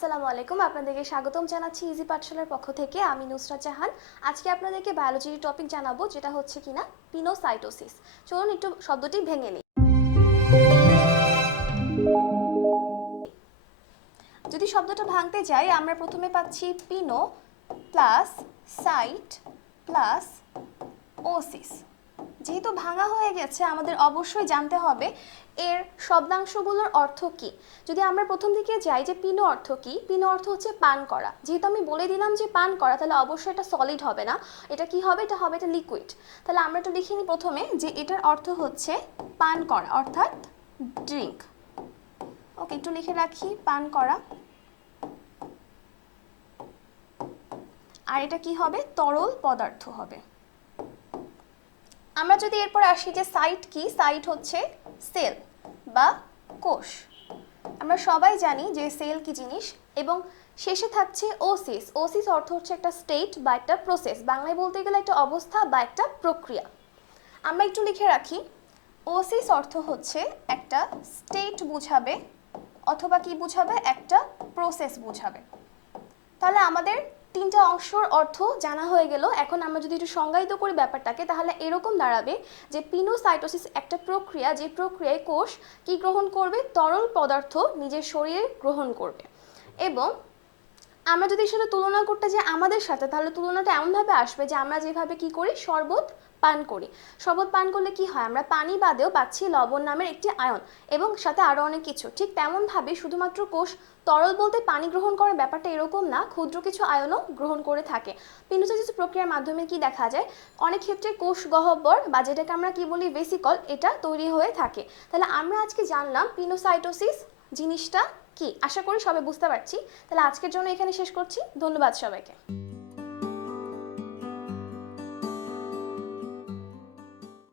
আসসালামু আলাইকুম, আপনাদেরকে স্বাগতম জানাচ্ছি ইজি পাঠশালার পক্ষ থেকে। আমি নুসরাত জাহান। আজকে আপনাদেরকে বায়োলজির টপিক জানাবো, যেটা হচ্ছে কিনা পিনোসাইটোসিস। চলুন একটু শব্দটি ভেঙে নিই। যদি শব্দটা ভাঙতে যাই, আমরা প্রথমে পাচ্ছি পিনো প্লাস সাইট প্লাস ওসিস। যেহেতু ভাঙা হয়ে গেছে, আমাদের অবশ্যই জানতে হবে এর শব্দাংশগুলোর অর্থ কি। যদি আমরা প্রথম দিকে যাই যে পিনো অর্থ কি, পিনো অর্থ হচ্ছে পান করা। যেহেতু আমি বলে দিলাম যে পান করা, তাহলে অবশ্যই এটা সলিড হবে না, এটা কি হবে, এটা হবে এটা লিকুইড। তাহলে আমরা একটু লিখে নিই প্রথমে যে এটার অর্থ হচ্ছে পান করা, অর্থাৎ ড্রিঙ্ক। ওকে, একটু লিখে রাখি, পান করা। আর এটা কি হবে, তরল পদার্থ হবে। আমরা যদি এরপর আসি যে সাইট কি, সাইট হচ্ছে সেল বা কোষ। আমরা সবাই জানি যে সেল কি জিনিস। এবং শেষে থাকছে ওসিস। ওসিস অর্থ হচ্ছে একটা স্টেট বা একটা প্রসেস, বাংলায় বলতে গেলে একটা অবস্থা বা একটা প্রক্রিয়া। আমরা একটু লিখে রাখি, ওসিস অর্থ হচ্ছে একটা স্টেট বুঝাবে অথবা কি বুঝাবে, একটা প্রসেস বুঝাবে। তাহলে আমাদের তিনটা অংশের অর্থ জানা হয়ে গেল। এখন আমরা যদি একটু সংজ্ঞায়িত করি ব্যাপারটাকে, তাহলে এরকম দাঁড়াবে যে পিনোসাইটোসিস একটা প্রক্রিয়া, যে প্রক্রিয়ায় কোষ কি গ্রহণ করবে, তরল পদার্থ নিজের শরীরে গ্রহণ করবে। এবং আমরা যদি সেটা তুলনা করতে যাই আমাদের সাথে, তাহলে তুলনাটা এমনভাবে আসবে যে আমরা যেভাবে কি করি, শরবত পান করি। শরবত পান করলে কি হয়, আমরা পানি বাদেও পাচ্ছি লবণ নামের একটি আয়ন এবং সাথে আরও অনেক কিছু। ঠিক তেমনভাবে শুধুমাত্র কোষ তরল বলতে পানি গ্রহণ করে ব্যাপারটা এরকম না, ক্ষুদ্র কিছু আয়নও গ্রহণ করে থাকে। পিনোসাইটোসিস প্রক্রিয়ার মাধ্যমে কি দেখা যায়, অনেক ক্ষেত্রে কোষ গহ্বর বা যেটাকে আমরা কি বলি ভেসিকল, এটা তৈরি হয়ে থাকে। তাহলে আমরা আজকে জানলাম পিনোসাইটোসিস জিনিসটা কি। আশা করি সবাই বুঝতে পারছি। তাহলে আজকের জন্য এখানে শেষ করছি। ধন্যবাদ সবাইকে।